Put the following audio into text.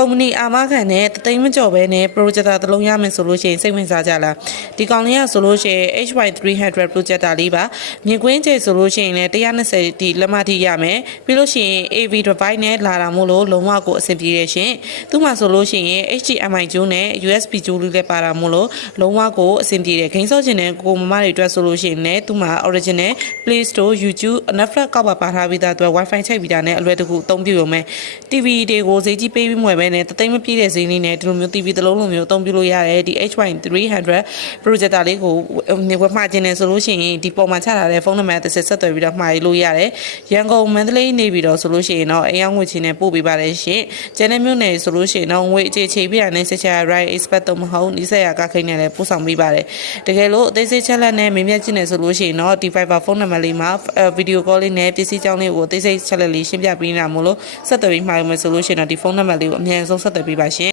ကုမ္ပဏီအာမခံနဲ့တသိန်းမကျော်ပဲနဲ့ projector တစ်လုံးရမယ်ဆိုလို့ရှိရင်စိတ်ဝင်စားကြလားဒီကောင်လေးကဆိုလို့ရှိရင် HY300 projector လေးပါမြင်ကွင်းကျဆိုလို့ရှိရင်လည်း120ဒီလက်မထိရမယ်ပြီးလို့ရှိရင် AV device နဲ့လာတာမို့လို့လုံးဝကိုအဆင်ပြေရရှင်သူ့မှာဆိုလို့ရှိရင် HDMI ကျိုးနဲ့ USB ကျိုးလေးလည်းပါတာမို့လို့လုံးဝကိုအဆင်ပြေတယ်ဂိမ်းဆော့ချင်တဲ့ကိုမမတွေအတွက်ဆိုလို့ရှိရင်လည်းသူ့မှာ original Play Store YouTube Netflix ကောက်ပါထားပြီးသားအတွက် Wi-Fi ချိတ်ပြီးတာနဲ့အလွယ်တကူအသုံးပြုရုံပဲ TV တွေကိုဈေးကြီးပေးပြီးမွယ်ပဲနဲ့တသိန်းမပြည့်တဲ့ဈေးလေးနဲ့ဒီလိုမျိုး TV တစ်လုံးလိုမျိုးအသုံးပြုလို့ရတယ်ဒီ HY300 projector လေးကိုဝယ်မှာခြင်းနဲ့ဆိုလို့ရှိရင်ဒီပေါ်မှာချထားတဲ့ဖုန်းနံပါတ်တစ်ဆက်သွယ်ပြီးတော့မှာလို့ရတယ်ရန်ကုန်မန္တလေးနေပြီးတော့ဆိုလို့ရှိရင်တော့အယောင်ငွေချင်းနဲ့ပို့ပေးပါတယ်ရှင်ကျန်တဲ့မြို့နယ်ဆိုလို့ရှိရင်တော့ငွေအခြေချေပြရနဲ့ဆက်ချ right expect တော့မဟုတ်ဒီဆက်ရကခိန်းနဲ့လည်းပို့ဆောင်ပေးပါတယ်တကယ်လို့အသေးစိတ်ချက်လက်နဲ့မေးမြန်းကြည့်နေဆိုလို့ရှိရင်တော့ဒီ Viber ဖုန်းနံပါတ်လေးမှာဗီဒီယိုကောလေးနဲ့ပစ္စည်းကြောင်းလေးကိုအသေးစိတ်ချက်လက်လေးရှင်းပြပေးနေတာမို့လို့ဆက်သွယ်ပြီးမှာမယ်ဆိုလို့ရှိရင်တော့ဒီဖုန်းနံပါတ်လေးကိုအမြန်ဆုံးဆက်သွယ်ပေးပါရှင်